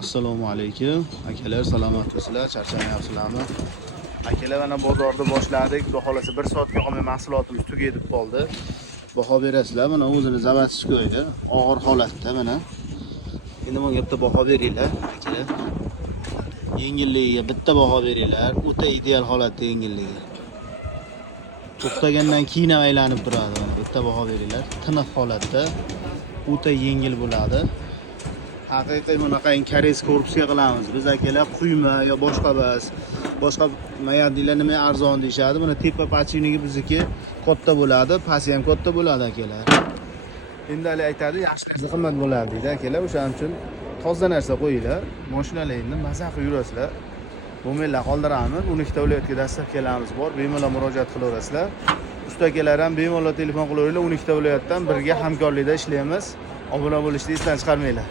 Assalomu alaykum. Akalar, salomatmisizlar? Charchamayapsizlarmi? Akalar, mana bozorda boshladik. Xudo xolasa 1 soatga qolmay mahsulotimiz tugayib qoldi. Baho berasizlar. Mana o'zini zavatskoyga og'ir holatda mana. Endi bunga bitta baho beringlar, akalar. Yengilligiga bitta baho beringlar. O'ta ideal holatda yengilligi. To'xtagandan keyin ham aylanib turadi. Mana bitta baho beringlar. Tiniq holatda o'ta yengil bo'ladi. Haqiqiy bunaqangi koreys korpusiga qilamiz. Biz akalar quyma yo boshqa bas, boshqa mayadiylar nima arzon deyshadi. Buni tepa pachinigi bizniki katta bo'ladi, pasi ham katta bo'ladi akalar. Endi hali aytadi, yaxshi narsa qimmat bo'ladi deydi akalar. O'shaning uchun toza narsa qo'yinglar. Mashinalarni maza qilib yurasizlar. Bo'lmaylar qoldiramiz. 12 ta viloyatga dastavkalarimiz bor. Bemalol murojaat qilaverasizlar. Usta akalar ham bemalol telefon qilaveringlar. 12 ta viloyatdan birga hamkorlikda ishlaymiz. Obuna bo'lishni esdan chiqarmanglar.